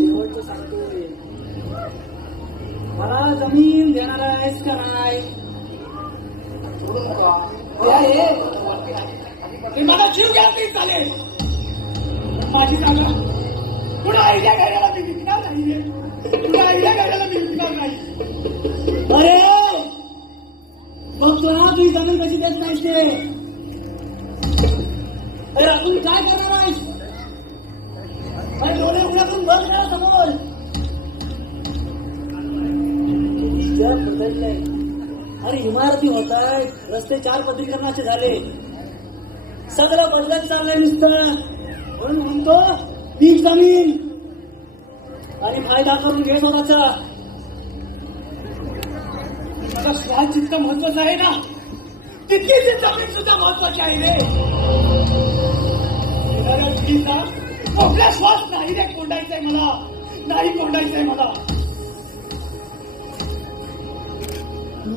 शेवटचं सांगतोय, मला जमीन देणार आहेस का नाही? मला जीव घ्या तरी चालेल, माझी जागा पुन्हा आयडिया घ्यायला मी विकणार नाही, पुन्हा आयडिया घ्यायला मी विकणार नाही. अरे बघतो ना तुझी जमीन कशी देत नाहीस ते. अरे तुम्ही काय करणार आहेस? अरे डोळे उघडून बंद करा समोर. बदललंय. अरे इमारती होत आहेत, रस्ते 4 पदरीकरणाचे झाले, सगळं बदलत चाललंय नुसतं. म्हणून म्हणतो ती जमीन आणि फायदा करून घे स्वतःचा. मला श्वास जितकं महत्वाचं आहे ना, तितकी ती जमीन सुद्धा महत्वाची आहे रे. आपला श्वास नाही रे कोंडायचंय मला, नाही कोंडायचंय मला. तू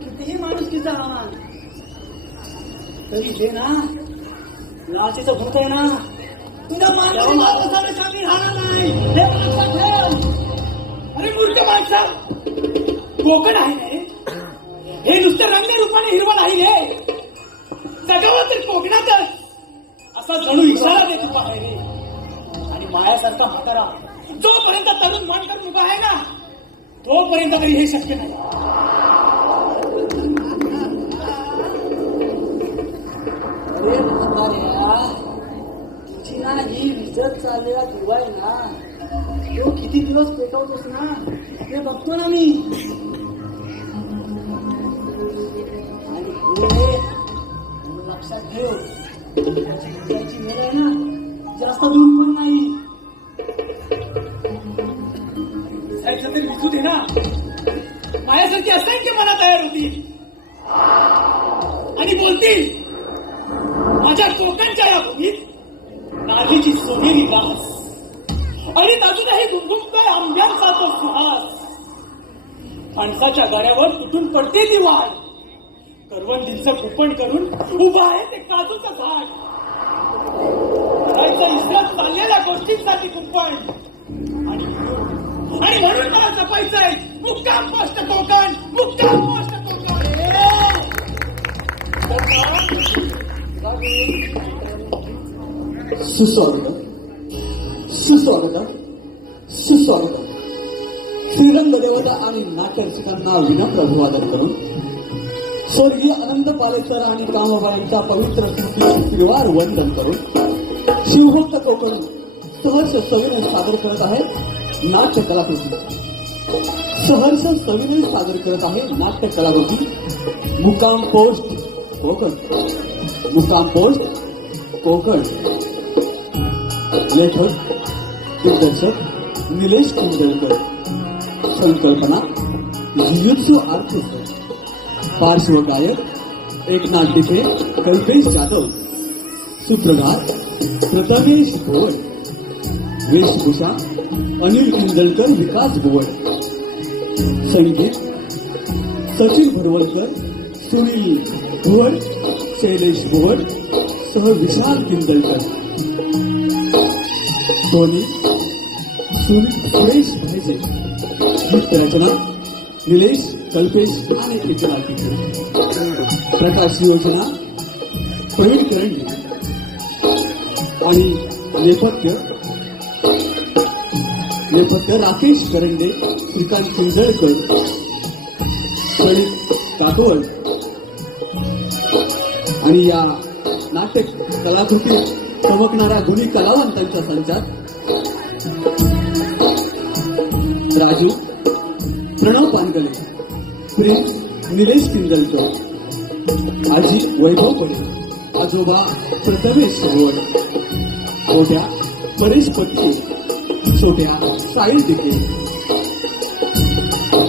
कितीही माणुसकीचा आव्हान तरी दे ना. लाचेचं भूत आहे ना, तुझ्या माणसाने शामिल राहणार नाही. हे माणसात ठेव. अरे मूर्ख माणसा, कोकण आहे रे हे, नुसतं रंगरूपाने हिरवं नाही रे. जगावर तर कोकणातच असा जणू इशारा देत उभा आहे रे. आणि मायासारखा म्हातारा जोपर्यंत तरुण मन करून उभा आहे ना, तोपर्यंत तरी हे शक्य नाही. अरे म्हाताऱ्या, तुझी ना ही विजत चाललेला दिवा आहे ना, तो किती दिवस पेटवतोस ना हे बघतो ना मी. आणि पुढे लक्षात ठेव, त्याची वेळ आहे ना जास्त दूर पण नाही. तरी विकू दे ना. माझ्यासारखी असंख्य मना तयार होती आणि बोलतील, माझ्या कोकणच्या या भूमीत नागीची सोनेरी गास आणि अजूनही गुणगुणतोय आंब्यांचा तो सुहास. माणसाच्या गाड्यावर तुटून पडते ती वाढ, करवंदीचं कुपण करून उभं आहे ते काजूचं झाड. करायचं इसरत चाललेल्या गोष्टींसाठी कुपण, आणि म्हणून मला जपायचंय मुक्काम पोस्ट कोकण, मुक्काम पोस्ट कोकण. सुस्वागत सुस्वागत सुस्वागत. श्रीरंग देवता आणि नाट्यरसिकांना विनम्र अभिवादन करून स्वर्गीय अनंत पालेकर आणि कामाबाईंचा पवित्र श्रीवार वंदन करून शिवभक्त कोकण सहर्ष सविनय सादर करत आहे नाट्य कलाकृती. सहर्ष सविनय सादर करत आहे नाट्य कलाकृती मुक्काम पोस्ट कोकण. मुक्काम पोस्ट कोकण. लेखक दिग्दर्शक निलेश कुंडलकर. संकल्पना युजुत्सु आर्टिस्ट. पार्श्वगायक एकनाथ डिके, कल्पेश जाधव. सूत्रधार प्रथमेश भोवळ. वेशभूषा अनिल कुंडलकर, विकास भोवळ. संगीत सचिन भरवलकर, सुनील भोवळ, शैलेश भोवळ सह विशाल किंदलकर. ध्वनी सुरेश भाईजे. गीत रचना निलेश, कल्पेश आणि एकनाथ. प्रकाश योजना प्रवीण करंडी आणि नेपथ्य राकेश करंडे, श्रीकांत कुंजळकर, प्रदीप काकवड. आणि या नाट्य कलाकृतीत चमकणाऱ्या दोन्ही कलावंतांच्या संचात राजू प्रणव पानगले, प्रिन्स निलेश किंदलकर, आजी वैभव पडे, आजोबा प्रथमेश भोवळ, छोट्या परेश पटके, छोट्या साहिल डिके,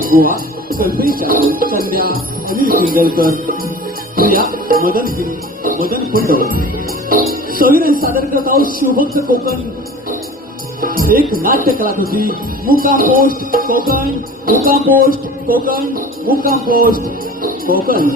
गोवा कल्पेश जाधव, संध्या अनिल किंदलकर, प्रिया मदन पंडव. सविनय सादर करत आहोत शिवभक्त कोकण एक नाट्य कलाकृती मुक्काम पोस्ट कोकण. मुक्काम पोस्ट कोकण. मुक्काम पोस्ट कोकण.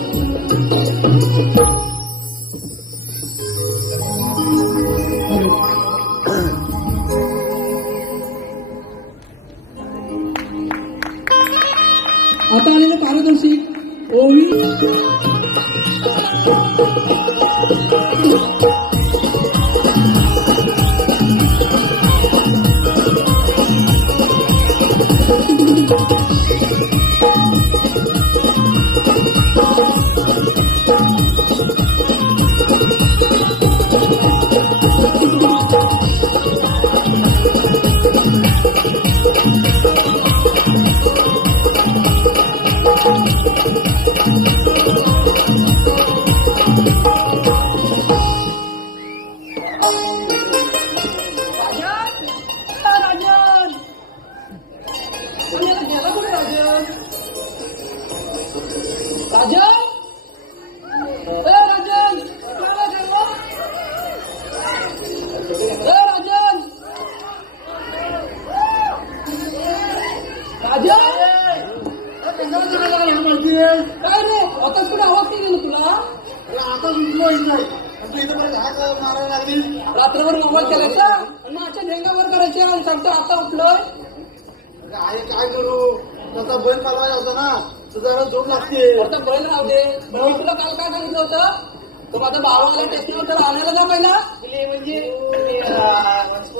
काय रे आता तुला आवाज नाही गेलो तुला आता उठलो इथं मारायला लागली. रात्रभर मोबाईल करायचा आणि माझ्या ढेंगावर करायचे आणि सांगतो आता उठलोय. आहे काय करू त्याचा बैल चालवायला होता ना तर जरा झोप लागते. आता बैल राहू दे. मी तुला काल काय सांगितलं होतं तर माझा भावाला टेस्टिंग तर आणायला जा पहिला म्हणजे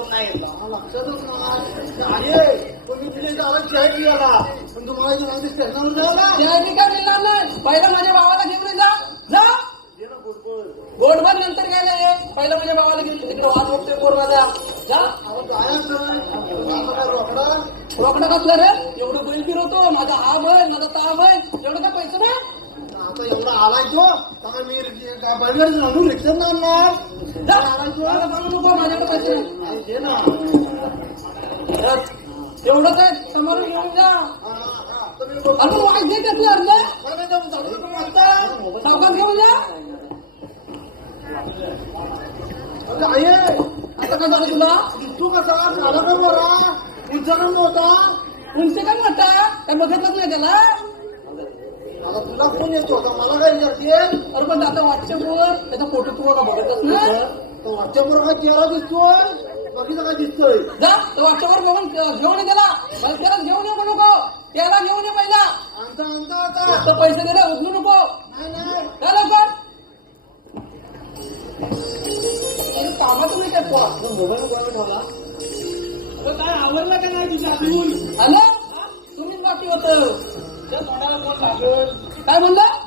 नाही लक्षातच नाही पण मी तिथे जायला चाय पियाला पण तुम्हाला माझ्या स्टेशनवर जायला मी काय मिळणार नाही. पहिला माझ्या भावाला घेऊन जा जा गोडभर नंतर काय नाही पहिला माझ्या भावाला घेऊन तिकडे वाद बघतोय गोडवाजा जा रोकडा कसला रे एवढं बैल फिरवतो माझा हा बैल माझा ता बैल एवढं काय पैसे नाही आता एवढा आलाय तो आता मी बैलगाडी आणून रिक्षात आणणार नको माझ्याकडे पैसे नाही घे ना एवढंच आहे समोर घेऊन जा अजून वाईट नाही त्यातले अर्ध सावकाश घेऊन जा आहे आता काय झालं तुला तू कसा झाला तर बरा उंचारण होता उंच काय म्हणता काय बघतच नाही त्याला आता तुला कोण येतो का मला काय विचारते अरे पण आता व्हॉट्सअपवर त्याचा फोटो तुम्हाला बघतच ना व्हॉट्सअपवर काय चेहरा दिसतोय बाकीचा काय दिसतोय जा तो व्हॉट्सअपवर घेऊन ये त्याला मला त्याला घेऊन येऊ नको त्याला घेऊन ये पहिला आणता आणता आता तो पैसे दिले उचलू नको नाही नाही काय लवकर कामात तुम्ही करतो मोबाईल ठेवला काय आवडलं का नाही तुझ्या हातून आलं तुम्हीच बाकी होत तोंडाला कोण लागल काय म्हणलं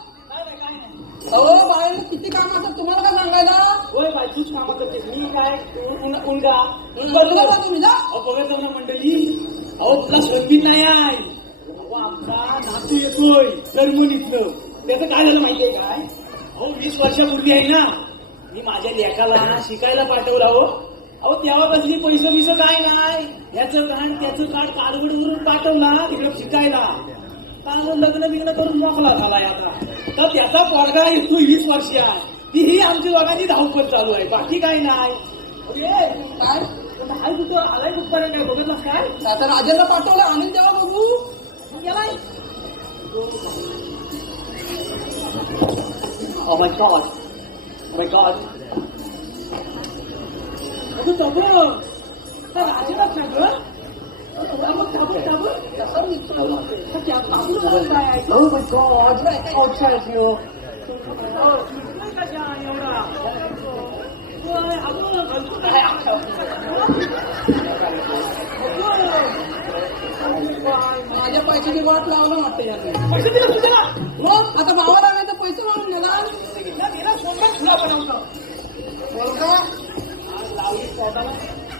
अहो बाहेर किती काम असतात तुम्हाला काय सांगायला होय बाई तूच कामं करतेस मी काय उंडा बदला का तुम्ही जा बघत ना मंडळी अहो तुला संगीत नाही आहे आमचा नातू येतोय जर्मनीतलं त्याचं काय झालं माहितीये काय अहो 20 वर्षापूर्वी आहे ना मी माझ्या लेकाला शिकायला पाठवला हो अहो तेव्हापासून पैसे बिसं काय नाही याचं काढ त्याचं काढ कारवडवरून पाठवला तिकडे शिकायला काल लग्न बिग्न करून मोकला झालाय आता तर त्याचा पोरगा येतो 20 वर्ष आहे तीही आमची दोघांची धावपळ चालू आहे बाकी काय नाही काय काय कुठं आलाय कुठपर्यंत काय बघितलं काय आता राजाला पाठवलं आम्ही तेव्हा बघू गेलाय Oh my God. Oh my God. अगं सगळं तर राजाला सगळं मग Abu Oh my God. Outside you. माझ्या पैशाची वाट लावलं वाटतं याने पैसे दिले तुझ्या मग आता भावाला नाही तर पैसे मागून नेला तुला बनवतो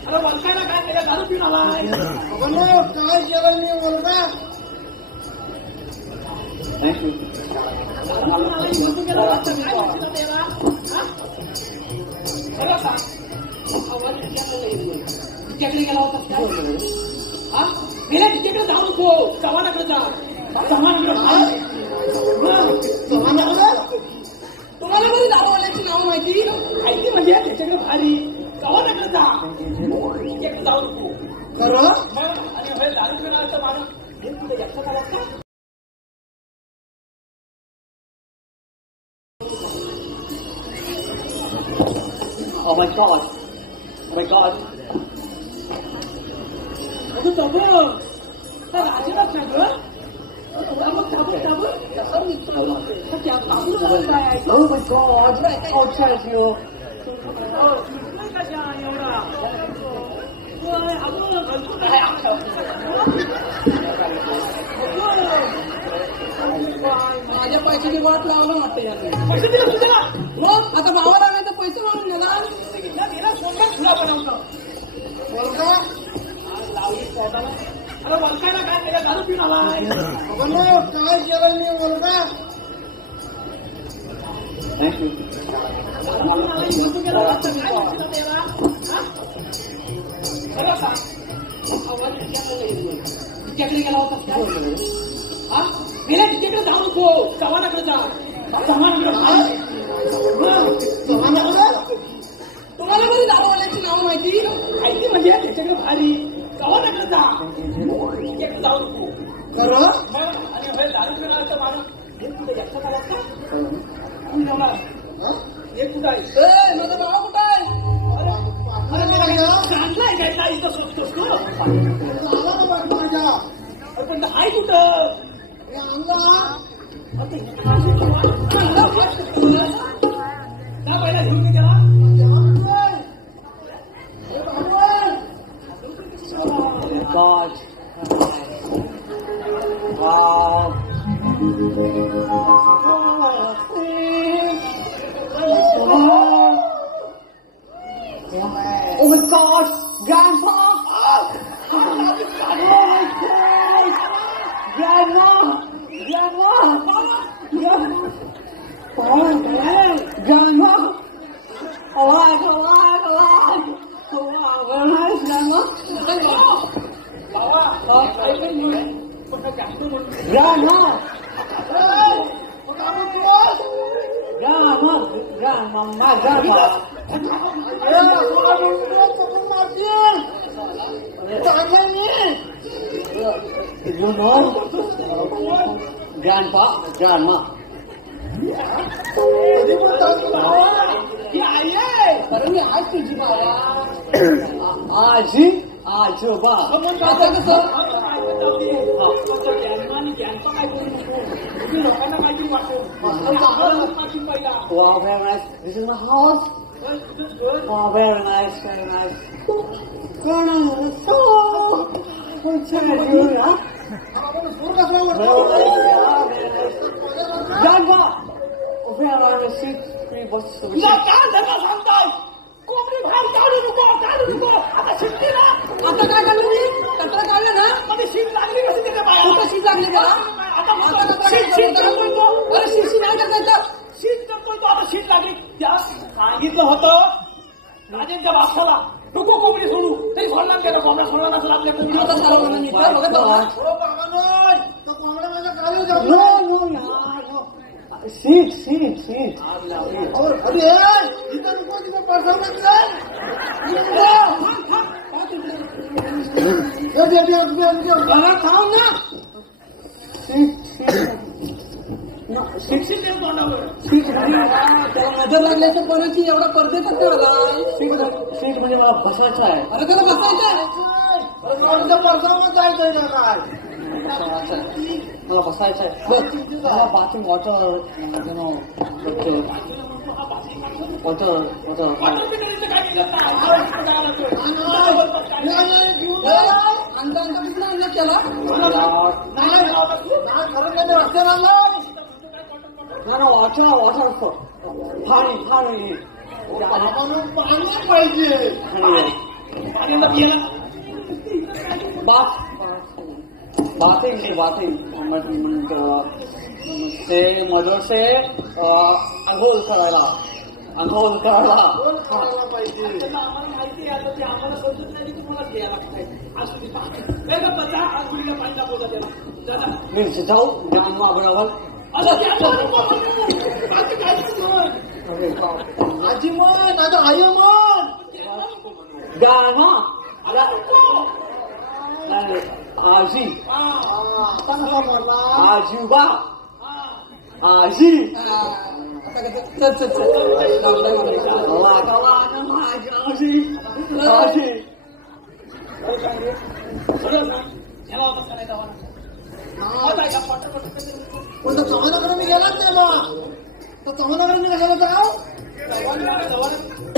अरे वलकायला काय केलं दारू पिऊन आला काय केलं मी बोलता तिच्याकडे गेला होता हा गेला तिच्याकडे जाऊ नको चव्हाणाकडे जा तुम्हाला बरी दारूवाल्याची नाव माहिती म्हणजे त्याच्याकडे भारी चव्हाणाकडे जा तिच्याकडे जाऊ नको खरं आणि दारू पिणारा माणूस लक्षात आला का Oh my God. Oh my God. अगं सगळं तर राजाला सगळं मग Abu Oh my God. Outside you. कशा एवढा माझ्या पैशाची वाट लावलं वाटतं याने. पैसे दिले तुझे ना मग आता भावाला नाही तर पैसे मागून गेला. सोडला खुला बनवतो बोलका लावली पोटाला. अरे वलकायला काय त्याला दारू पिऊन आला आपण काय केलं नाही बोलका थँक्यू. दारू पिऊन आला इथं गेला वाटतं काय म्हणतो त्याला? हा? बरं का? आवाज तिच्याकडे गेला होता काय? हा? गेला तिच्याकडे जाऊ नको चव्हाणाकडे जा. चव्हाणाकडे जा. तुम्हाला कधी दारूवाल्याची नाव माहिती? माहिती म्हणजे त्याच्याकडे भारी चव्हाणाकडे जा. तिच्याकडे जाऊ नको. खरं आणि हे दारू पिऊन आला तर माणूस हे कुठे लक्षात आला का? हे कुठं आहे? ए, माझा भाव कुठं आहे? अरे मला सांगलाय काय नाही इथं सोडतोस तू? आला ना बाग माझ्या अरे पण हाय कुठं? हे आणला का पहिला घेऊन मी त्याला God. Wow. Oh my God, Grandpa! Oh my God! Grandma! Grandma! Grandma! Alive, alive, alive! Wow, very nice, Grandma. बाबा काय काही मुळे पण जास्त म्हणतो Grandma! Grandma, Grandma, my grandma. You know, grandpa, grandma. ही आई आहे अरे मी आज तुझी बाबा. आजी, आजोबा. आता कसं? ज्ञानपा काय करू नको तुम्ही लोकांना काहीतरी वाटतो पहिला Wow, very nice. This is my house. Wow, very nice, very nice. What's you, huh? Grandma! Where are the seats? तुला काय धर्म सांगताय कोंबडी बाहेर काढू नको आता शिकते ना आता काय काढलं मी? कचरा काढलं ना? मध्ये शीट लागली कशी त्याच्या कुठं बाहेर शीट लागली त्याला? आता शीट करतोय तो अरे शीट नाही करता. शीट करतोय तो आता शीट लागली त्या सांगितलं होतं राजेंच्या बादशाला नको कोंबडी सोडू तरी सोडला त्याला कोंबडा सोडला नसेल आपल्या आता सर्वांना कोंबडी नीट बघत बघा. No, no, no. Seat, seat, seat. मला खाऊ ना. Seat, seat. No, seat. शिक्षित आहे तोंडावर सीट त्याला नजर लागल्याचं परत की एवढा परदेतच तेवढा. सीट म्हणजे मला बसायचं आहे. अरे त्याला बसायचं आहे. जायचंय ना काय मला बसायचं आहे. बस मला बाथरूम वॉटर वॉटर वाटर पिण्याचं काय निघत अंदा अंदा कुठं आणलं त्याला? ना वॉटर वॉटर असतो. पाणी पाणी पाणी पाहिजे बातें से मधुर से अंघोळ करायला पाहिजे आम्हाला माहिती आहे आता ते आम्हाला समजत नाही की तुम्हाला घ्यायला लागतंय आज बच्चा आज मुलीला पाणी दाखवता त्याला मी जाऊ ग्रामा बरोबर. आजी मन आता आई मन ग्रामा आजी आजोबा आजी माझी आजी आजी पण चव्हाणाकडे मी गेलाच नाही बा तर चव्हाणाकडे मी कशाला जाऊ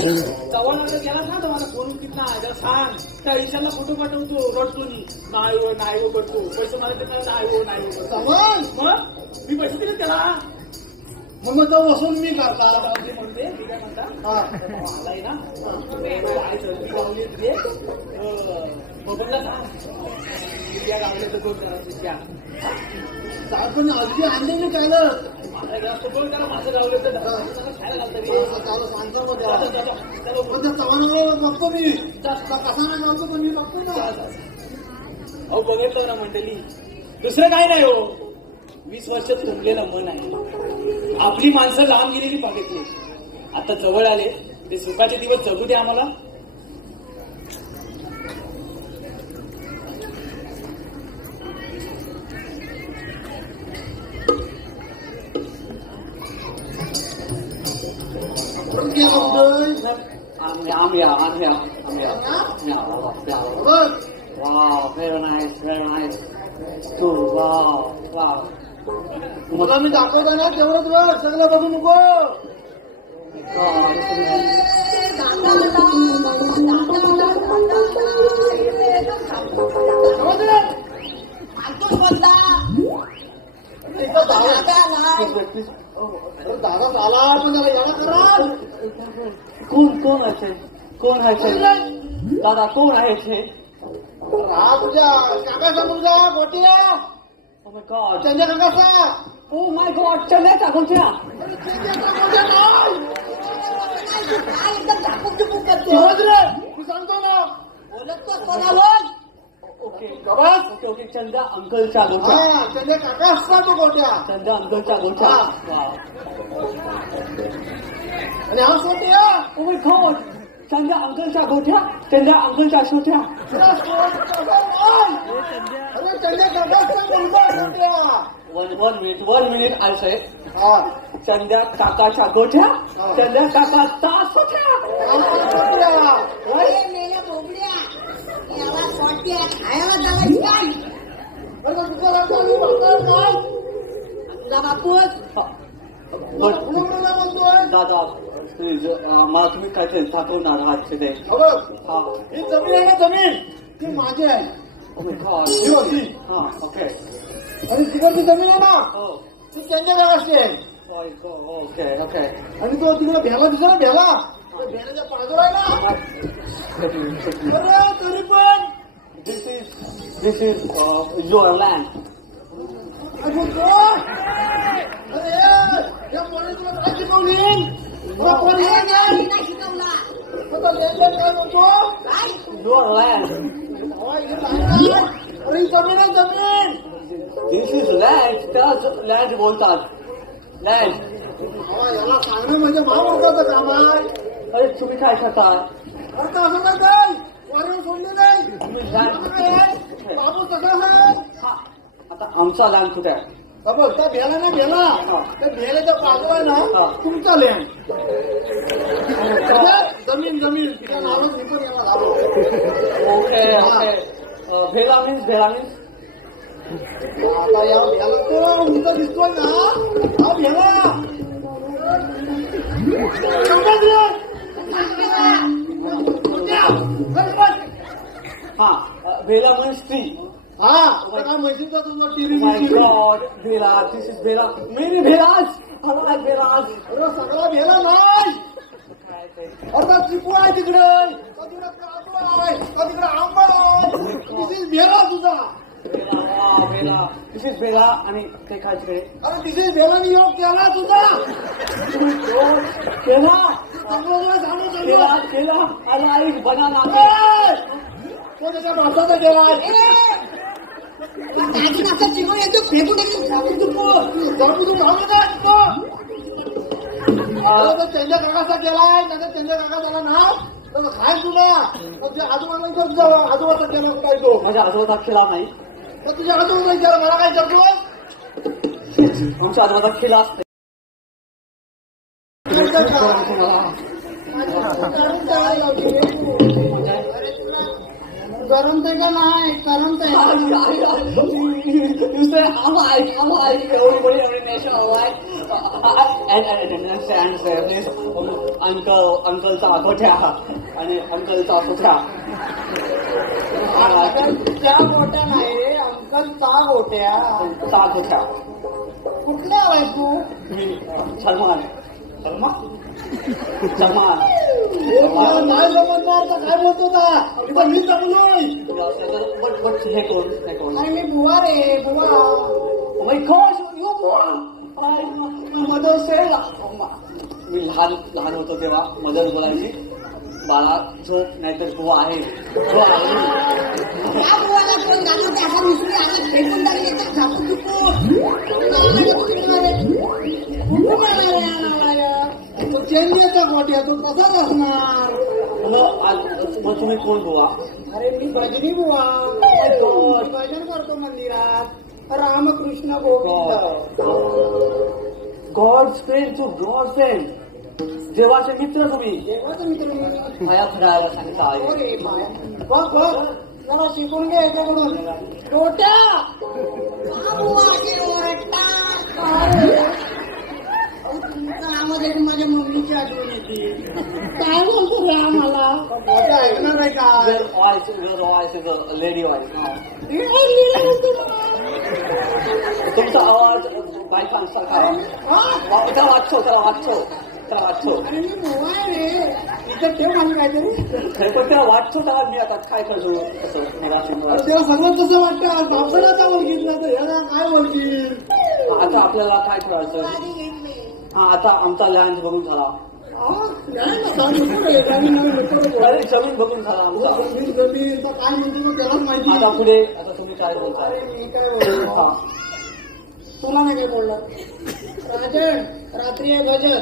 चव्हाणाला गेला ना तुम्हाला फोन कितना जरा सांग त्या ईशाला फोटो पाठवतो रडतो नाही हो करतो पैसे मला ते त्याला नाही हो चव्हाण मग मी पैसे दिले त्याला मग तो वसूल मी करता म्हणते मी काय म्हणता हा आलाय ना लावली ते बघूनला सांग या गावल्याचं दोन करा पण अगदी आणले मी काय ना त्याला माझं गावलं तर खायला घालतं सांगतो पण त्या चव्हाणाला बघतो मी कसा नाही जातो पण मी बघतो ना अहो बघितलं ना मंडळी दुसरं काय नाही हो 20 वर्ष तुंबलेलं मन आहे आपली माणसं लांब गेलेली बघितली आता जवळ आले ते सुखाचे दिवस जगू दे आम्हाला Wow, very nice. Wow. तुला मी दाखवतो ना तेवढंच बघ सगळं बघू नको दादा झाला पण त्याला याला करा कोण आहे दादा कोण आहे ते हा तुझ्या काकाचा मुलगा गोटिया Oh my God. त्यांच्या काकाचा Oh my God. चंद्याचा कोणत्या तू सांगतो ना ओके चंदा अंकलच्या गोठ्या हा त्यांच्या काका असता तो गोट्या चंदा अंकलच्या गोठ्या आणि हा गोट्या Oh my God. Chanda अंकलच्या गोठ्या Chanda अंकलच्या छोट्या अरे त्यांच्या काका असता गोट्या one minute I say हा चंद्या काकाच्या गोठ्या चंद्या काकाचा छोट्या दादा प्लीज मला तुम्ही काहीतरी दाखवणार आहात तिथे हा ही जमीन आहे ना जमीन ती माझी आहे ही होती हा ओके आणि तिकडची जमीन आहे ना हो ती त्यांच्या काकाची आहे ओके आणि तो तिकडे भ्याला दिसला ना भ्याला भ्यालाच्या पाजूर आहे ना अरे तरी पण This is your land. अरे या पोरी तुला काय शिकवली तुला कोणी नाही शिकवला आता लेन काय म्हणतो Your land. अरे जमीन आहे जमीन This is land. त्याला land बोलतात. Land. याला सांगणं म्हणजे महामंत्राचं काम आहे अरे तुम्ही काय करता आता असं नाही काय वारे सोडले नाही तुम्ही land. बाबू तसं आहे हा आता आमचा land कुठे आहे बघ त्या भेला ना भेला त्या भेल्याच्या बाजूला आहे ना तुमचा लँड जमीन जमीन तिच्या नावात मी पण याला घालो ओके भेला मीन्स आता या भेला तर उंच दिसतोय ना हा भेला हा भेला मीन्स ट्री हा काय मैत्रीचा तुमचा टीव्ही My God, भेला दिस इज भेला मेरी भेलाज मला भेलाज अरे सगळा भेला नाही आता चिकू आहे तिकडे तिकडे काजू आहे तिकडे आंबा आहे दिस इज भेला तुझा भेला दिस इज भेला आणि ते काय तिकडे अरे दिस इज भेलानी योग केला तुझा केला चांगलं केला केला आला एक बनाना तो त्याच्या भाषाचा केला आहे चिकून येतो फेकून त्यांच्या काकाचा केलाय त्यांच्या काका झाला ना तर खाय तुला आजोबा आजोबाचा केला काय तो माझ्या आजोबाचा खेळा नाही तर तुझ्या आजोबा केला मला काय करतो आमच्या आजोबाचा खेळा असते करमते का नाही करमते You say, I like everybody, every nation, I like अंकलचा गोठ्या आणि अंकलचा कुठ्या. त्या गोट्या नाही रे, अंकल चा गोट्या. चा गोठ्या. कुठल्या आहे तू? मी सलमान. सलमान? सलमान नाही समजणार तर काय बोलतो का? मी जमलोय. हे कोण हे कोण. आणि मी बुवा रे, बुवा. My gosh, you buwa. Mother सेल. मी लहान होतो तेव्हा मदर बोलायची, बाळा झोप नाहीतर बुवा आहे. त्या बुवाला कोण जातो त्याचा मिसळी आता फेकून टाकली तर झाकून चुकून तो चेंजेचा गोट्या, तो कसाच असणार. मग तुम्ही कोण बुवा. अरे मी भजनी बुवा. भजन करतो मंदिरात. Ramakrishna Govind. God's friend to God friend. देवाचे मित्र तुम्ही. देवाचं मित्र मी. माया खरायला सांगता आहे. बघ बघ जरा शिकून घे याच्याकडून. गोट्या तुमचं नावामध्ये माझ्या मम्मीची आठवण येते. काय बोलतो रे आम्हाला. गोट्या ऐकणार आहे का? Your voice is a lady voice. तुमचा आवाज बायकांसारखा. त्याला वाचतो. अरे मी बुवा आहे रे. इथं ठेव माझी काहीतरी. पण त्याला वाटतो त्याला मी आता काय करतो असं मराठी. तेव्हा सगळं कसं वाटतं. बापडाचा बघितलं तर ह्याला काय बोलतील. आता आपल्याला काय करायचं. हा आता आमचा लँड बघून झाला. अरे जमीन बघून झाला आमचा. जमीन काय म्हणतो त्यालाच माहिती. आता पुढे आता तुम्ही काय बोलताय. मी काय बोलतो तुला नाही काय बोललं. राजन रात्री आहे गजर.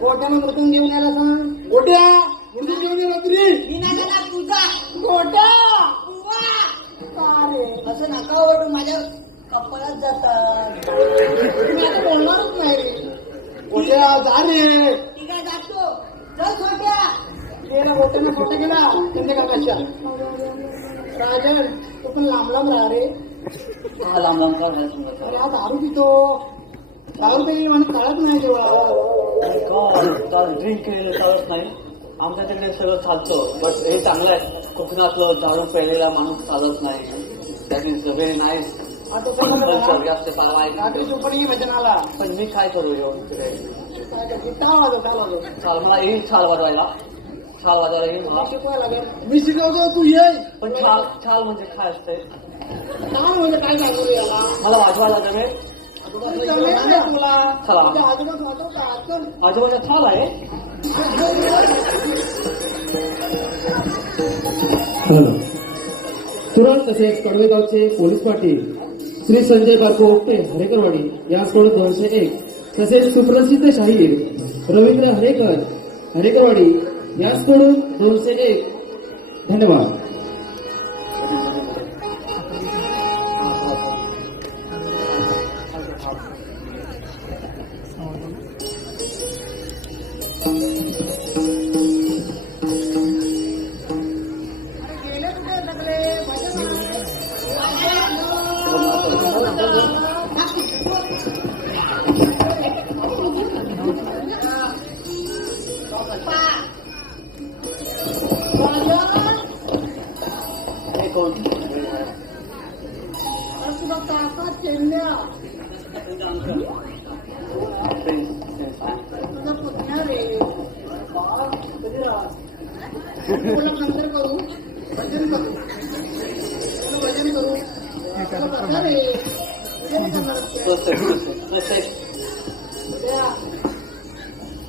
गोट्यानं मृत्यून घेऊन यायला सांग. गोट्या मृत्यून घेऊन ये रात्री. विनाकाला तुझा गोट्या अरे असं नका ओरडू, माझ्या कपाळात जातात. तुम्ही आता बोलणारच नाही रे. गोट्या जा रे. ठीक आहे जातो. चल छोट्या. गेला गोट्यानं फोटो गेला त्यांच्या काकाच्या. राजन तू पण लांब राहा रे. लांब करायचं. अरे हा दारू पितो. दारू पेली म्हणून चालत नाही तेव्हा. ड्रिंक केलेलं चालत नाही. आमच्या तिकडे सगळं चालतं. बट हे चांगलं आहे. कोकणातलं दारू पेलेला माणूस चालत नाही. That is very nice. आता जास्त रात्री चुपणी भजनाला. पण मी काय करू येऊन तिकडे. चाल मला येईल छाल वाजवायला. छाल वाजवायला येईल मला. शिकवायला लागेल. मी शिकवतो तू ये. पण छाल म्हणजे काय असते. छान म्हणजे काय सांगू याला. मला वाजवायला जमेल. तुला चला. आजोबा वाटव का. आजोबाचा छाल आहे. तुरंत तसेच कडवेगावचे पोलीस पाटील श्री संजय बारको ओपटे हरेकरवाडी याचकडून 201 तसेच सुप्रसिद्ध शाहीर रवींद्र हरेकरवाडी याचकडून 201. धन्यवाद. नंतर करू. भजन करू.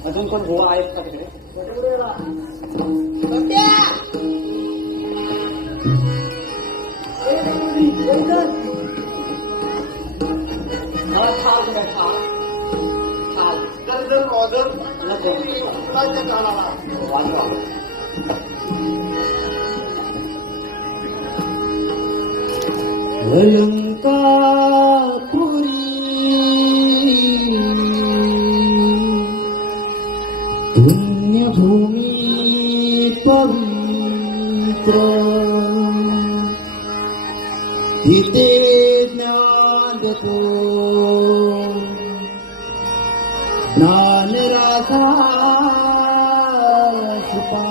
अजून कोण गोवा आहेत का तिकडे. मला छाल काय छाल वाजवा. अलंकापुरी पुण्यभूमी पवित्र इथे ज्ञान देतो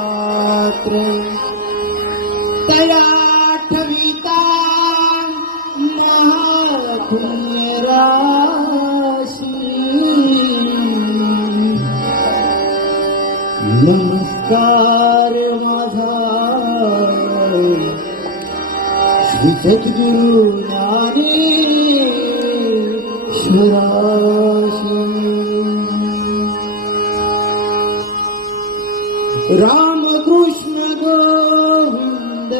रात्र तया ठविता महापुण्यराशी नमस्कार माझा श्री सद्गुरु ज्ञानेश्वराशी राम कृष्ण गोविंद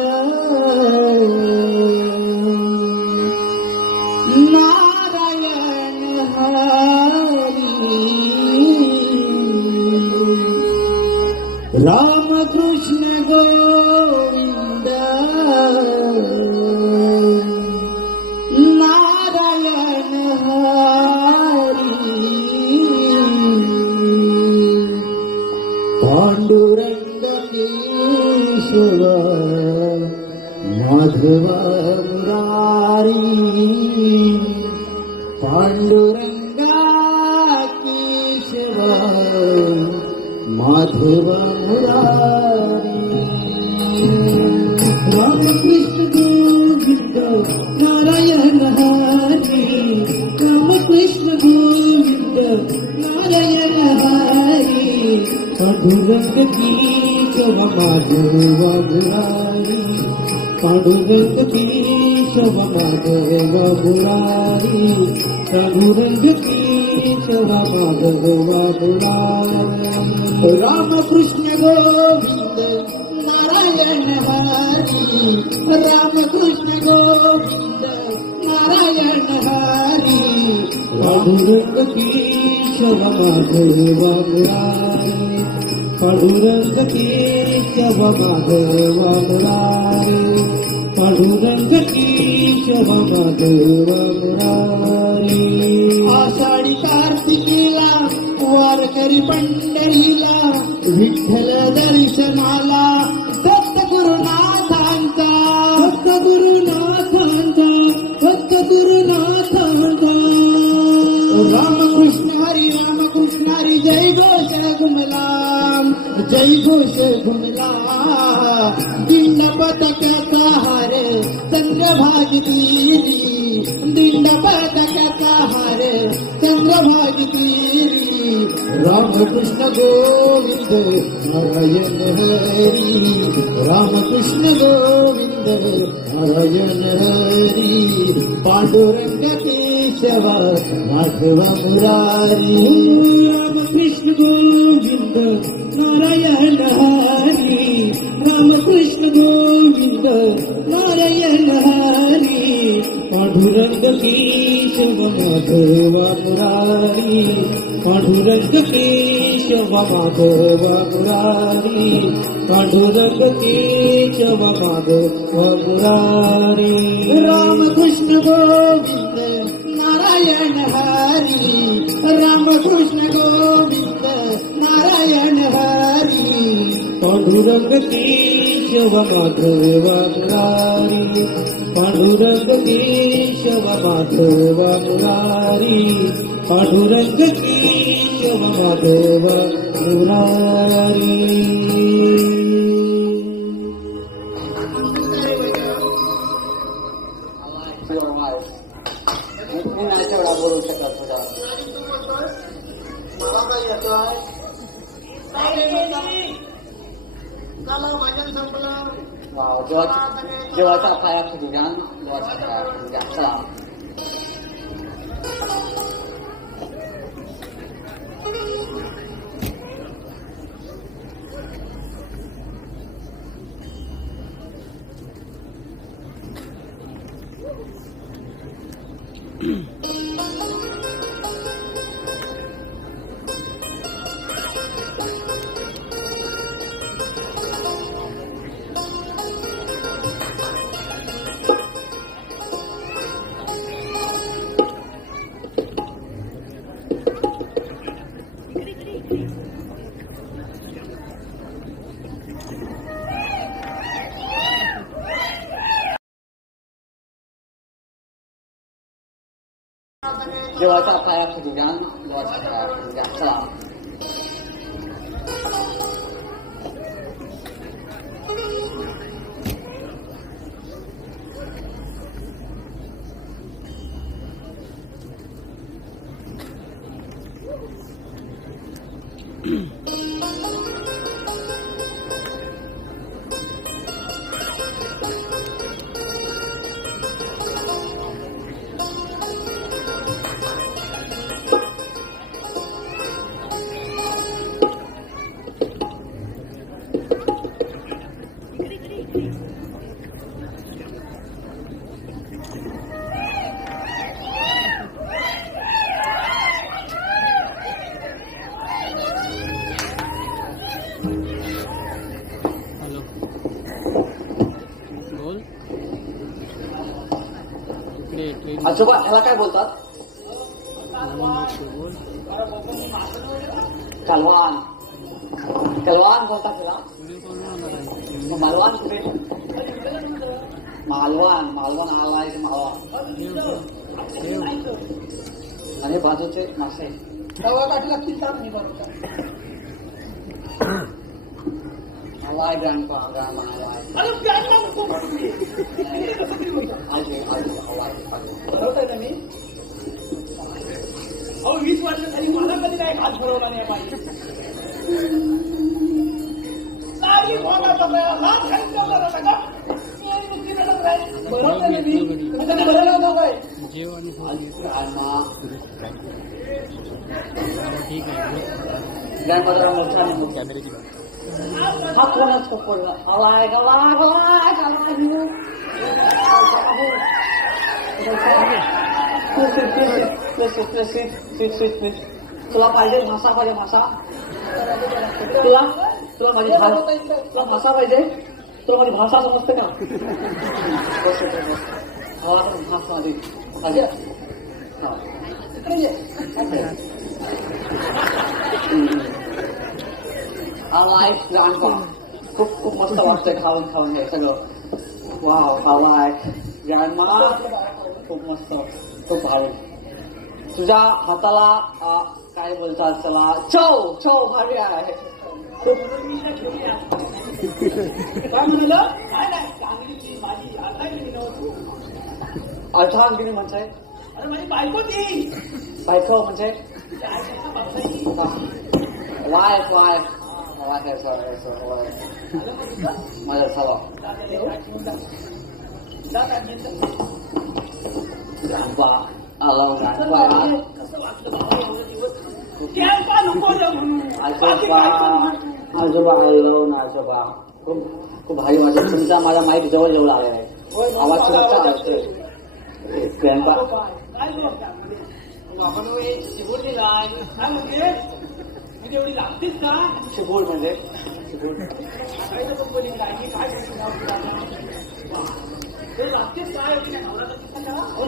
नारायण हरी राम कृष्ण गोविंद नारायण हरी पांडुरंग केशव माधव मुरारी पांडुरंगा केशव माधव मुरारी राम कृष्ण गोविंद नारायण हरी राम कृष्ण गोविंद नारायण हरी पांडुरंग की शोभा माधव मुरारी पांडुरंग की शोभा माधव मुरारी पांडुरंग की शोभा माधव मुरारी राम कृष्ण गोविंद नारायण हरी राम कृष्ण गोविंद नारायण हरी पांडुरंग की शोभा माधव मुरारी पांडुरंग की शोभा माधव मुरारी पांडुरंग की शोभा माधव मुरारी आषाढी कार्तिकीला वारकरी पंढरीला विठ्ठल दर्शनाला सद्गुरुनाथांचा सद्गुरुनाथांचा सद्गुरुनाथांचा रामकृष्ण हरी जय घोष घुमला जय घोष घुमला दिंड पताक्याचा हार चंद्रभागी दिली दिंड पताक्याचा हार चंद्रभागी दिली रामकृष्ण गोविंद नारायण हरी रामकृष्ण गोविंद नारायण हरी पांडुरंग केशव माधव मुरारी रामकृष्ण गोविंद नारायण हरी रामकृष्ण गोविंद नारायण हरी पांडुरंग केशव माधव मुरारी पांडुरंग केशव माधव मुरारी पांडुरंग केशव माधव मुरारी रामकृष्ण गोविंद नारायण हरी रामकृष्ण गोविंद नारायण हरी पांडुरंग केशव माधव मुरारी पांडुरंग केशव माधव मुरारी पांडुरंग केशव माधव मुरारी तेवढा बोलू शकत होता मला काय येतोय भजन संपलं जेव्हाचा पाया खुदू घ्या देवाचा पाया खुदू घ्या चला देवाचा पाया खुदू घ्या देवाचा पाया खुदू घ्या चला आजोबा ह्याला काय बोलतात? कलवान. कलवान बोलतात त्याला. मालवान कुठे? मालवान. मालवान आलाय ते मालवान. आणि बाजूचे मासे तवा काठी लागतील का नाही बरोबर आलाय ग्रँडपा ग्रँडमा आलाय बरोबर ना मी अहो 20 वर्ष तरी मला कधी काय हात भरवला नाही पाहिजे बरोबर ना मी तुम्ही बरोबर होता काय ग्रँडमदर मोठा हा कोणच पडला आलाय गलाय गलाय तुला पाहिजे मासा पाहिजे मासा तुला तुला माझी तुला भाषा पाहिजे तुला माझी भाषा समजते का भाषा माझी आलाय ग्रँडपा खूप खूप मस्त वाटतंय खाऊन खाऊन हे सगळं वाव आलाय ग्रँडमा खूप मस्त खूप भारी तुझ्या हाताला काय बोलतात त्याला चव चव भारी आहे काय म्हणाल काय नाही चांगलीची माझी अर्धांगिनी म्हणजे अरे माझी बायको ती बायको म्हणजे वाय वाय माझ्या सवा ग्रँडपा आला ग्रँडपा आजोबा आजोबा खूप खूप भारी वाटत तुमचा माझ्या माईक जवळ जवळ आलेला आहे आवाज सुद्धा ऐकतोय ग्रँडपा काय आपण शिवोटी लाय काय म्हणते मी तेवढी लागतेच का शिगोड म्हणजे कंपनी काय लागतेच काय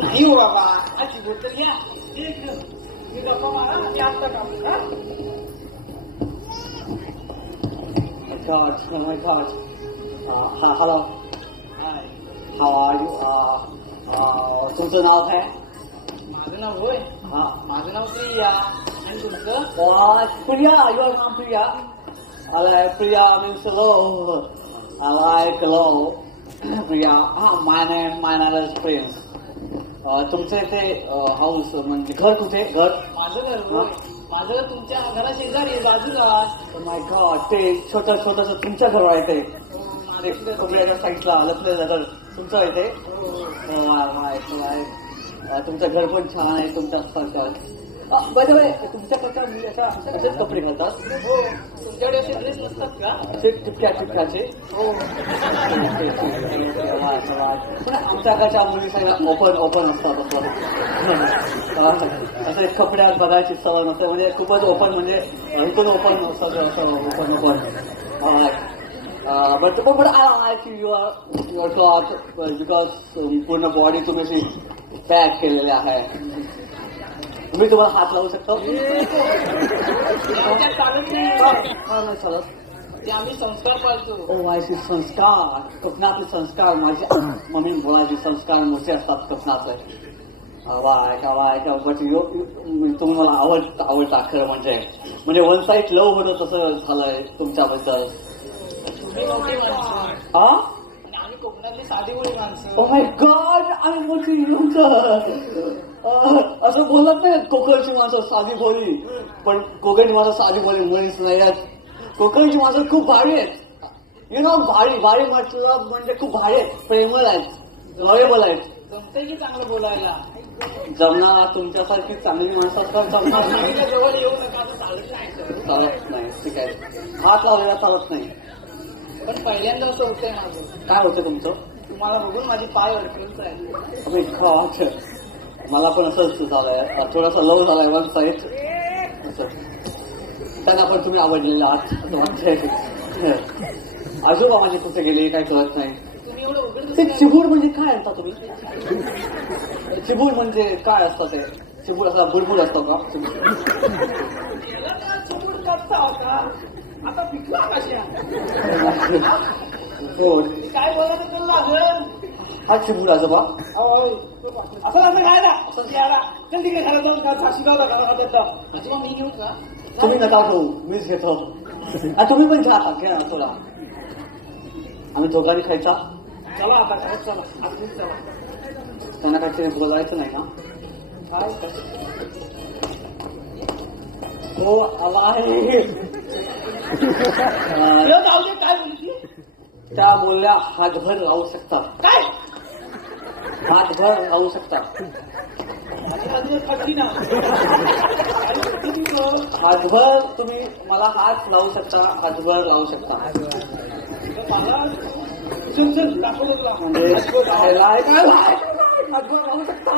नाही हो बाबा हा शिवोट तर घ्या मी गप्पा मारा आणि आत्ता टाकू का God, oh my God. Hello. Hi. How are you? तुमचं नाव काय? माझं नाव होय माझं नाव प्रिया आणि तुमचं Priya, your name Priya. I like Priya means hello. I like hello. Priya. My name is Prince. तुमचं इथे हाऊस म्हणजे घर कुठे? घर? माझं घर होय माझं घर तुमच्या घरा शेजारी आहे बाजूला माय गॉड ते छोटस तुमच्या घर आहे ते कपड्याच्या साईडला लपलेलं घर तुमचं आहे ते तुमचं घर पण छान आहे तुमच्या सारखं बरं तुमच्याकडच्या मी असेच कपडे घालतात तुमच्याकडे असे ड्रेस नसतात का असे टिपक्याचे हो पण आमच्याकडच्या मुली सगळ्या ओपन असतात असं कपड्यात बघायची सवय नसते म्हणजे खूपच ओपन म्हणजे इथून ओपन असतात असं open but I like your cloth because पूर्ण बॉडी तुम्ही अशी पॅक केलेली आहे मी तुम्हाला हात लावू शकतो चालत ते आम्ही संस्कार पाळतो वायचे संस्कार कोकणातले संस्कार माझी मम्मी बोलायचे संस्कार मोठे असतात कोकणाचे बट तुम्ही मला आवडता खरं म्हणजे वन साईड लव्ह होणं तसं झालंय तुमच्याबद्दल आम्ही कोकणातली साधी मुली माणसं ओ माय गॉड आम्ही मोठी असं बोलत नाही कोकणची माणसं साधी भोळी पण कोकणची माणसं साधी भोळी मुलीच नाही आहेत कोकणची माणसं खूप भारी आहेत भारी म्हटलं म्हणजे खूप भारी आहेत प्रेमळ आहेत लॉयबल आहेत जमतंय की चांगलं बोलायला जमणार तुमच्यासारखी चांगली माणसं असतात जमणार नाही जवळ येऊ नका असं चालत नाही ठीक आहे हात लावलेला चालत नाही पण पहिल्यांदा असं होतंय माझं काय होतं तुमचं तुम्हाला बघून माझी पाय अडकलच आहे मला पण असंच झालंय थोडासा लव झालाय वन साईड त्यांना पण तुम्ही आवडलेले आहात असं वाटतंय आजोबा माझे कुठे गेले काय कळत नाही तुम्ही एवढं उघड ते चिबूड म्हणजे काय असता तुम्ही? चिबूड म्हणजे काय असतं ते? चिबूड असा बुडबुड असतो का? चिबूड करता होता आता पिकला कशा हो काय बोलायचं तुला लागलं हा चिबूड आजोबा. असं असं काय ना असं याला चल तिकडे घरात जाऊन का साशिगावला घरात अजिबा मी घेऊ का तुम्ही नका ठेवू मीच घेतो. तुम्ही पण घ्या आता घ्या थोडा. आम्ही दोघांनी खायचा. चला आता घरात चला आज चला त्यांना काहीतरी बोलायचं नाही ना. काय हो आला आहे. जाऊ दे काय बोलली त्या बोलल्या हातभर राहू शकतात. काय हातभर राहू शकतात. खटली ना हातभर तुम्ही मला हात लावू शकता. हातभर लावू शकता मला चल चल दाखवतो तुला म्हणजे हातभर राहू शकता.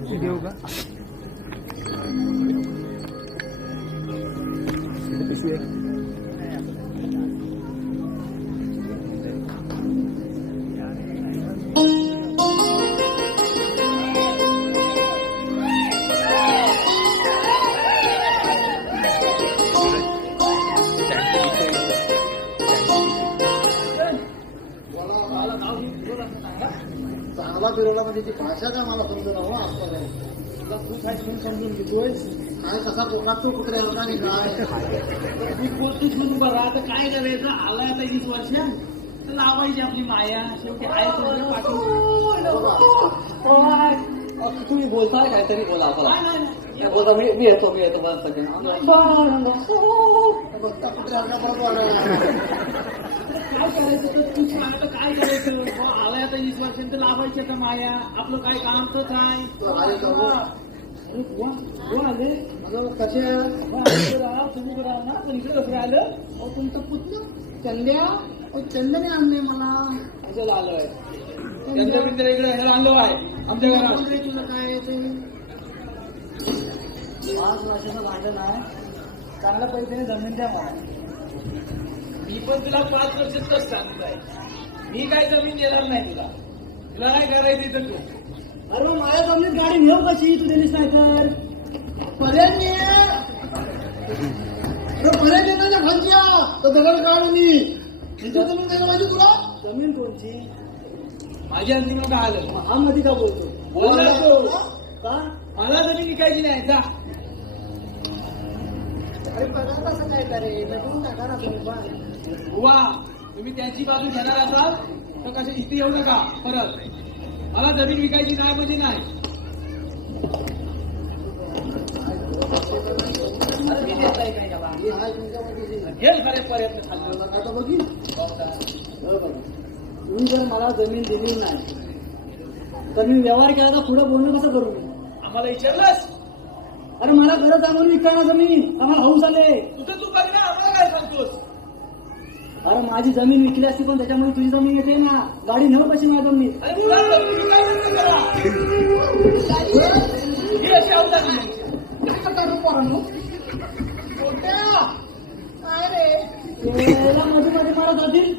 व्हिडिओ का चांगला फिरवला म्हणजे ती भाषा का मला समजून हवं असं नाही. तुला तू काय समजून घेतोय काय कसा कोकणात तो कुत्रे होता आणि काय मी बोलतोच म्हणून बघा आता काय करायचं आलाय आता 20 वर्ष तर लावायची आपली माया शेवटी आहे तुम्ही बोलताय काहीतरी बोला बोला. नाही बोलता मी येतो बस सगळे. काय करायचं तर तू सांगतो काय करायचं आलाय आता 20 वर्ष तर लावायची आता माया आपलं काय काम तर काय कोण आले कसे तुम्ही बरं ना पण इकडे कसं आलं तुमचं पुत्र चंद्या चंद्याने आणले मला कशाला आलोय त्यांच्या इकडे ह्याला आणलो आहे आमच्या घरात तुला काय ते 5 वर्षाचं भांडण आहे चांगल्या पैशाने जमीन द्या मला मी पण तुला 5 वर्षातच सांगतोय मी काय जमीन देणार नाही तुला तुला काय करायची तर तू अरे मग माझ्या जमिनीत गाडी घेऊ कशी तू दिलीस नाही तर पर्यंत पर्यंत येण्याच्या खालच्या तर दगड काढ मी तिच्या जमीन काय माहिती तुला जमीन कोणची माझी अंतिम काय आलं हा मध्ये का बोलतो बोलला तो का मला जमीन विकायची नाही जा अरे बघा कसं काय करे बघून टाका ना तुम्ही पण बुवा तुम्ही त्यांची बाजू घेणार असाल तर कसे इथे येऊ नका परत मला जमीन विकायची नाही म्हणजे नाही अरे मी देत नाही काय का बा? हा तुमच्यामध्ये हेच खरे प्रयत्न चालले आता बघी तुम्ही जर मला जमीन दिली नाही तर मी व्यवहार केला तर पुढे बोलणं कसं करू मी आम्हाला विचारलंस अरे मला गरज आहे म्हणून विकणार जमीन आम्हाला हाऊस आले तुझं तू बघ ना आम्हाला काय सांगतोस अरे माझी जमीन विकली असती पण त्याच्यामुळे तुझी जमीन येते ना गाडी नेऊ कशी माझ्या जमीन अरे तुला जमीन विकायची नाही करा. ही अशी अवधान आहे. मध्ये मध्ये मला जातील